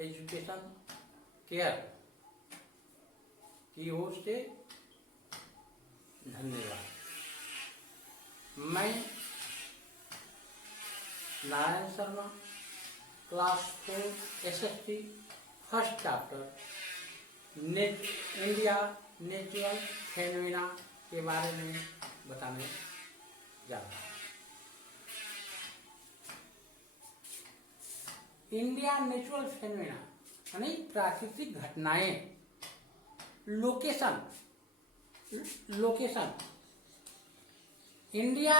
Education care की ओर से धन्यवाद। मैं Narayan Sharma class 4 SST first chapter India natural phenomena के बारे में बताने जा रहा हूँ। इंडिया नेचुरल फेनोमेना यानी प्राकृतिक घटनाएं। Location India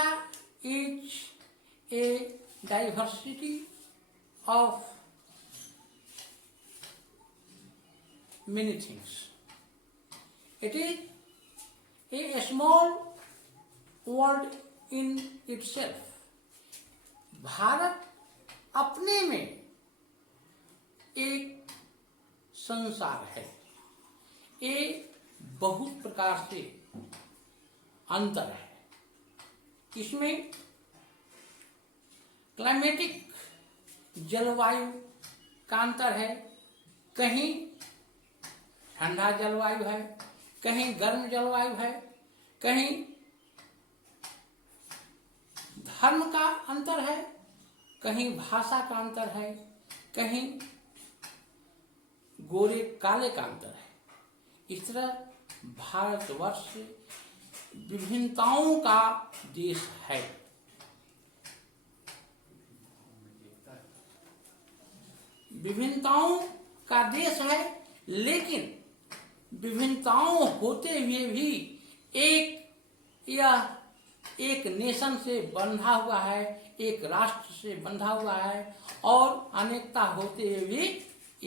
is a diversity of many things. It is a small world in itself. Bharat अपने में एक संसार है। ये बहुत प्रकार से अंतर है। इसमें क्लाइमेटिक जलवायु का अंतर है। कहीं ठंडा जलवायु है, कहीं गर्म जलवायु है, कहीं धर्म का अंतर है, कहीं भाषा का अंतर है, कहीं गोरे काले का अंतर है। इस तरह भारतवर्ष विभिन्नताओं का देश है। विभिन्नताओं का देश है, लेकिन विभिन्नताओं होते हुए भी एक नेशन से बंधा हुआ है, एक राष्ट्र से बंधा हुआ है और अनेकता होते हुए भी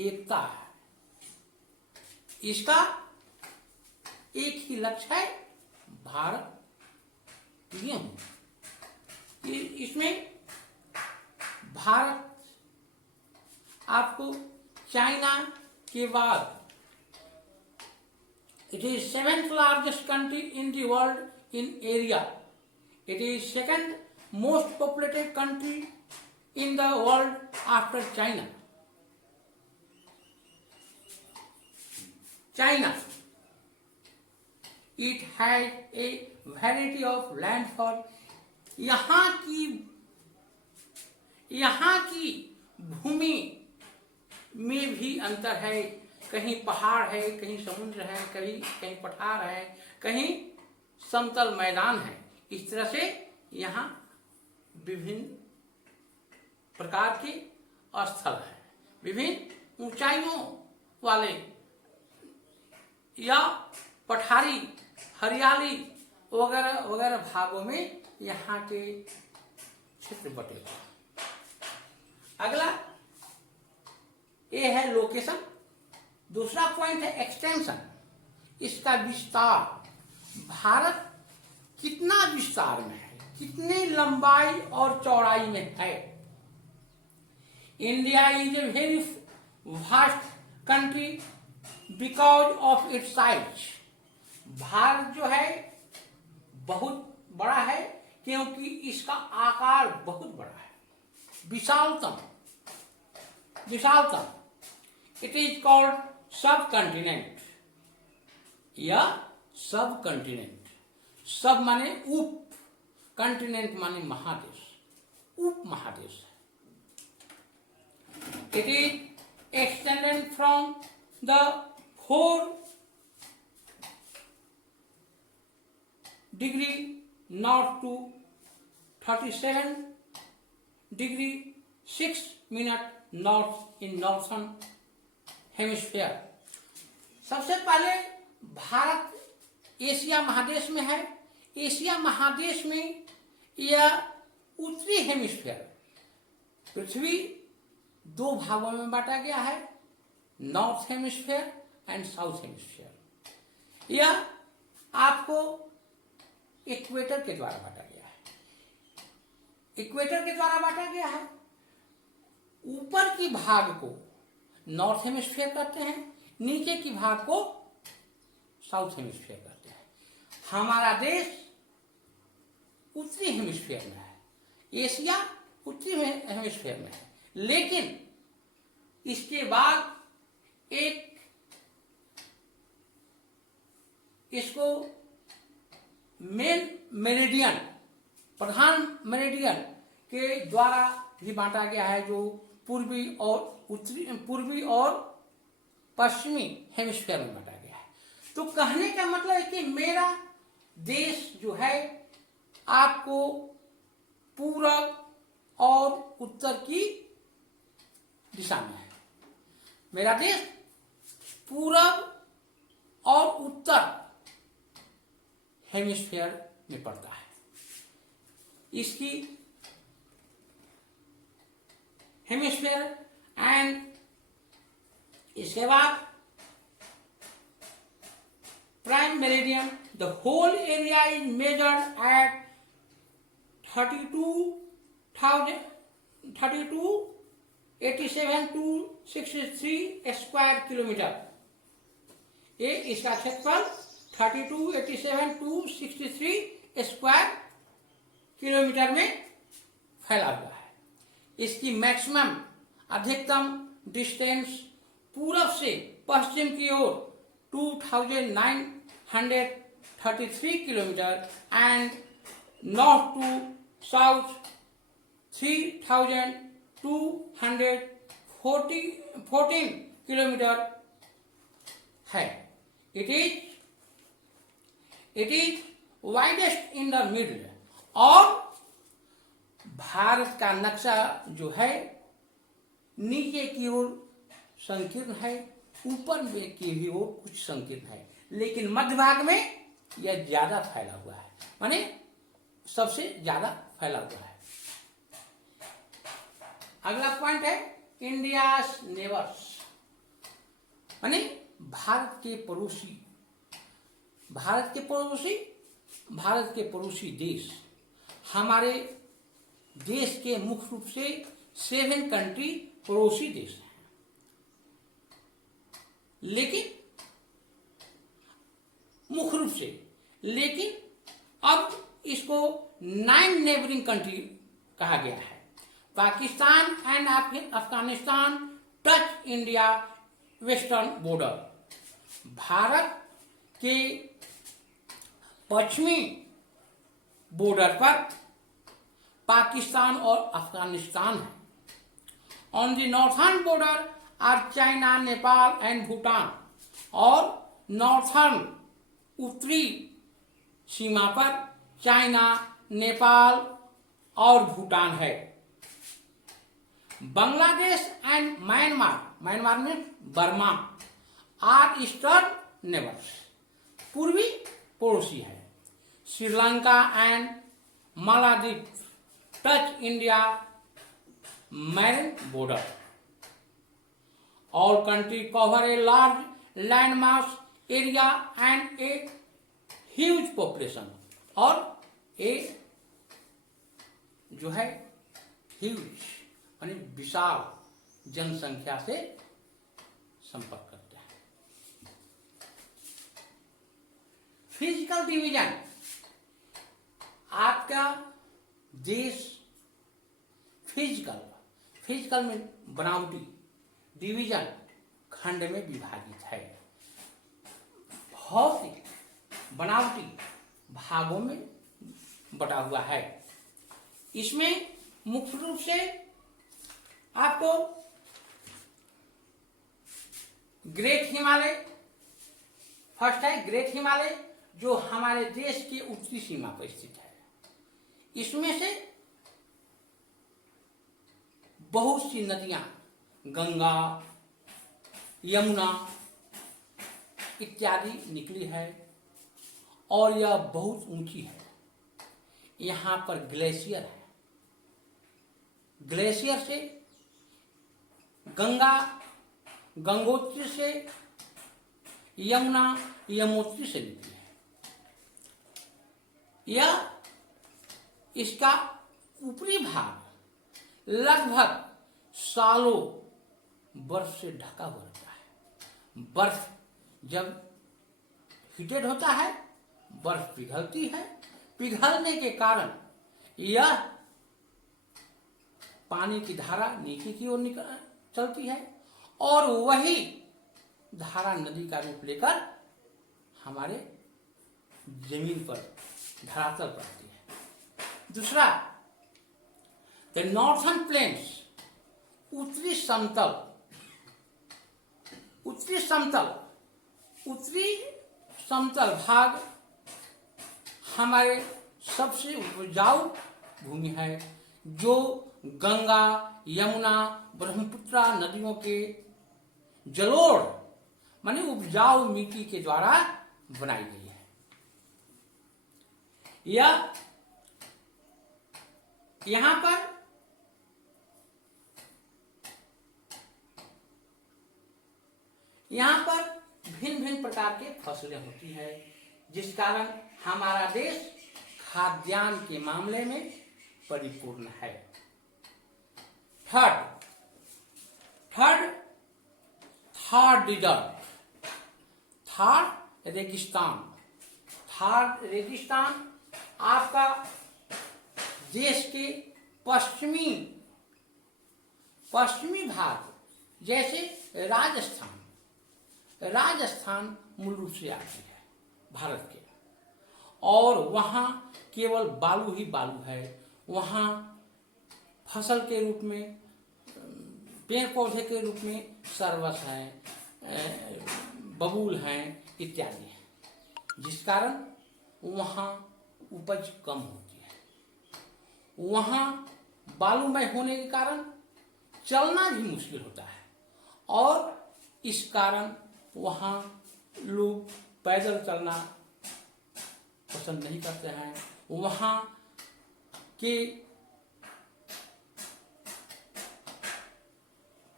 एकता है। इसका एक ही लक्ष्य है, भारत। इसमें भारत आपको चाइना के बाद it is 7th largest country in the world in area. It is second most populated country in the world after China. China. It has a variety of landfall. यहाँ की भूमि में भी अंतर है। कहीं पहाड़ है, कहीं समुद्र है, कहीं पठार है, कहीं समतल मैदान है। इस तरह से यहाँ विभिन्न प्रकार के स्थल है। विभिन्न ऊंचाइयों वाले या पठारी, हरियाली वगैरह वगैरह भागों में यहाँ के क्षेत्र बटे हुए। अगला ये है लोकेशन। दूसरा पॉइंट है एक्सटेंशन, इसका विस्तार। भारत कितना विस्तार में है, कितनी लंबाई और चौड़ाई में है। India is a very vast country because of its size. Bharat जो है बहुत बड़ा है क्योंकि इसका आकार बहुत बड़ा है, विशालतम। इट इज कॉल्ड सब कंटिनेंट या सब कंटिनेंट। सब माने उप, कंटिनेंट माने महादेश, उप महादेश। It is extended from the 4 degree north to 37 degree 6 minute north in northern hemisphere. सबसे पहले भारत एशिया महादेश में है। एशिया महादेश में यह उत्तरी हेमिस्फीयर, पृथ्वी 2 भागों में बांटा गया है, north hemisphere and south hemisphere. यह आपको इक्वेटर के द्वारा बांटा गया है। ऊपर की भाग को नॉर्थ हेमिस्फीयर कहते हैं, नीचे की भाग को साउथ हेमिस्फीयर कहते हैं। हमारा देश उत्तरी हेमिस्फीयर में है, एशिया उत्तरी हेमिस्फीयर में है, लेकिन इसके बाद एक इसको मेन मेरिडियन, प्रधान मेरिडियन के द्वारा भी बांटा गया है, जो पूर्वी और पश्चिमी हेमिस्फीयर में बांटा गया है। तो कहने का मतलब है कि मेरा देश जो है आपको पूरब और उत्तर की दिशा में है। मेरा देश पूरब और उत्तर हेमिस्फीयर में पड़ता है। इसकी हेमिस्फीयर एंड इसके बाद prime meridian, the whole area is measured at 3287 to 63 square kilometre. ये इसका क्षेत्रफल 3287 to 63 स्क्वायर किलोमीटर में फैला हुआ है। इसकी मैक्सिमम अधिकतम डिस्टेंस पूरब से पश्चिम की ओर 2933 kilometre and north to south 3214 kilometre है। It is widest in the middle. और भारत का नक्शा जो है नीचे की ओर संकीर्ण है, ऊपर में की भी ओर कुछ संकीर्ण है, लेकिन मध्य भाग में यह ज्यादा फैला हुआ है, माने सबसे ज्यादा फैला हुआ है। अगला पॉइंट है इंडियाज नेबर्स, माने भारत के पड़ोसी देश। हमारे देश के मुख्य रूप से 7 कंट्री पड़ोसी देश हैं, लेकिन मुख्य रूप से, लेकिन अब इसको 9 नेबरिंग कंट्री कहा गया है। Pakistan and Afghanistan touch India western border. Bharat के पश्चिमी बॉर्डर पर पाकिस्तान और अफगानिस्तान है। On the northern border are China, Nepal and Bhutan. और नॉर्थर्न उत्तरी सीमा पर चाइना, नेपाल और भूटान है। बांग्लादेश एंड म्यांमार में बर्मा आर ईस्टर्न नेबर्स, पूर्वी पड़ोसी है। Sri Lanka and Maldives touch India marine border. All country cover a large land mass area and a huge population. और ए जो है ह्यूज यानी विशाल जनसंख्या से संपर्क करते हैं। फिजिकल डिवीजन, आपका देश फिजिकल में बनावटी, डिवीजन खंड में विभाजित है। भौतिक बनावटी भागों में बटा हुआ है। इसमें मुख्य रूप से आपको ग्रेट हिमालय फर्स्ट है। ग्रेट हिमालय जो हमारे देश के उत्तरी सीमा पर स्थित है। इसमें से बहुत सी नदियां गंगा, यमुना इत्यादि निकली है और यह बहुत ऊंची है। यहाँ पर ग्लेशियर है। ग्लेशियर से गंगा, गंगोत्री से यमुना, यमुनोत्री से निकली है। यह इसका ऊपरी भाग लगभग सालों बर्फ से ढका हुआ रहता है। बर्फ जब हीटेड होता है, बर्फ पिघलती है। पिघलने के कारण यह पानी की धारा नीचे की ओर चलती है और वही धारा नदी का रूप लेकर हमारे जमीन पर धरातल पर आती है। दूसरा, द नॉर्थर्न प्लेन्स, उत्तरी समतल, उत्तरी समतल, उत्तरी समतल भाग हमारे सबसे उपजाऊ भूमि है, जो गंगा, यमुना, ब्रह्मपुत्र नदियों के जलोढ़ माने उपजाऊ मिट्टी के द्वारा बनाई गई है। यह यहां पर भिन्न भिन्न प्रकार के फसलें होती है, जिस कारण हमारा देश खाद्यान्न के मामले में परिपूर्ण है। थर्ड डिजर्ट, थर्ड रेगिस्तान। थर्ड रेगिस्तान आपका देश के पश्चिमी भाग, जैसे राजस्थान मूल रूप से आती है भारत के, और वहाँ केवल बालू ही बालू है। वहाँ फसल के रूप में, पेड़ पौधे के रूप में सरवस है, बबूल हैं इत्यादि है, जिस कारण वहाँ उपज कम होती है। वहाँ बालूमय होने के कारण चलना भी मुश्किल होता है, और इस कारण वहाँ लोग पैदल चलना पसंद नहीं करते हैं। वहाँ के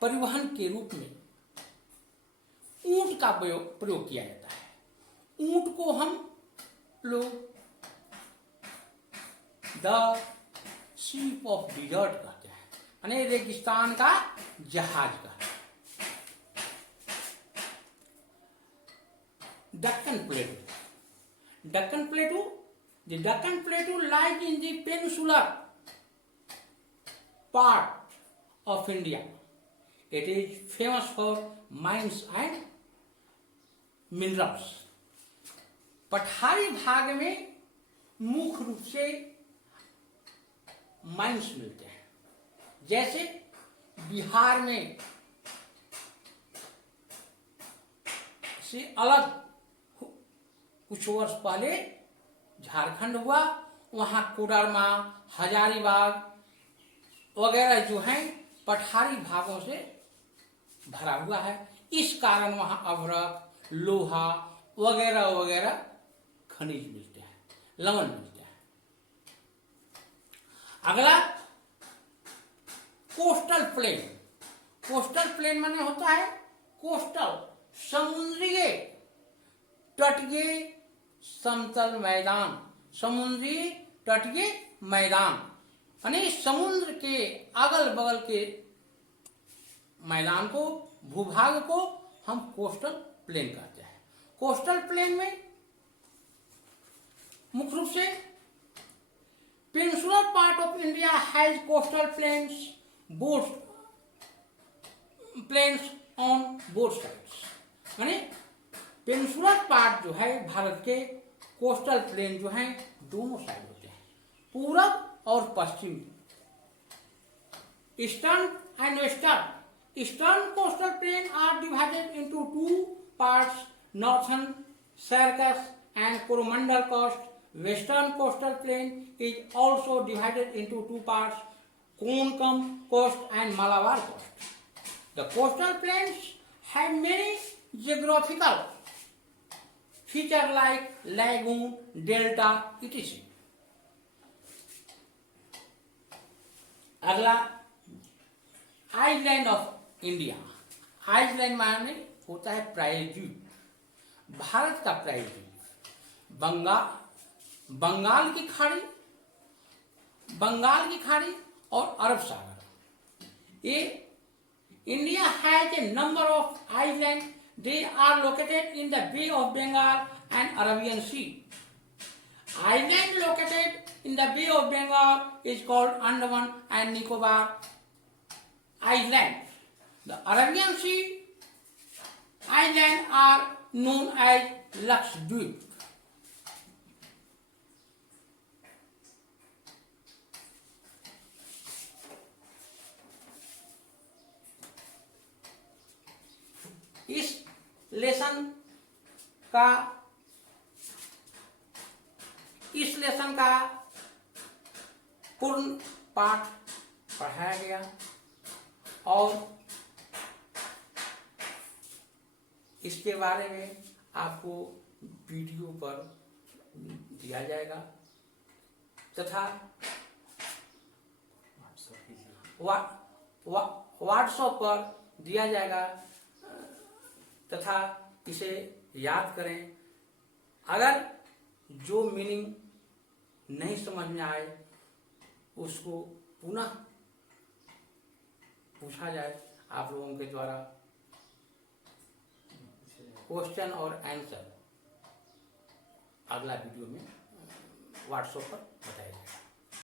परिवहन के रूप में ऊंट का प्रयोग किया जाता है। ऊंट को हम लोग द शीप ऑफ डिजर्ट कहते हैं, यानी रेगिस्तान का जहाज कहते हैं। Deccan Plateau. The Deccan Plateau lies in the peninsular part of India. It is famous for mines and minerals. पठारी भाग में मुख्य रूप से माइंस मिलते हैं, जैसे बिहार में से अलग कुछ वर्ष पहले झारखंड हुआ, वहाँ कोडरमा, हजारीबाग वगैरह जो हैं पठारी भागों से भरा हुआ है। इस कारण वहाँ अभ्रक, लोहा वगैरह वगैरह खनिज मिलते हैं, लवण मिलते हैं। अगला कोस्टल प्लेन। कोस्टल प्लेन माने होता है कोस्टल, समुद्रीय तटीय समतल मैदान, समुद्री तटीय मैदान, यानी समुद्र के अगल बगल के मैदान को, भूभाग को हम कोस्टल प्लेन कहते हैं। कोस्टल प्लेन में मुख्य रूप से peninsular part of India has coastal planes on both sides, यानी पेनिनसुलर पार्ट जो है भारत के, कोस्टल प्लेन जो हैं दोनों साइड होते हैं, पूरब और पश्चिम, eastern and western. Eastern coastal plain are divided into two parts, northern Circars and Coromandel coast. Western coastal plain is also divided into two parts, Konkan coast and Malabar coast. The coastal plains have many geographical features like lagoon, delta, etc. अगला island of India. Island माने होता है प्रायद्वीप, भारत का प्रायद्वीप, बंगाल की खाड़ी और अरब सागर। ये India has a number of island, they are located in the Bay of Bengal and Arabian Sea. Island located in the Bay of Bengal is called Andaman and Nicobar island, the Arabian Sea island are known as Lakshadweep. इस lesson का पूर्ण पाठ पढ़ाया गया और इसके बारे में आपको वीडियो पर दिया जाएगा तथा व्हाट्सएप पर दिया जाएगा तथा इसे याद करें। अगर जो मीनिंग नहीं समझ में आए उसको पुनः पूछा जाए आप लोगों के द्वारा। क्वेश्चन और आंसर अगला वीडियो में व्हाट्सएप पर बताया जाएगा।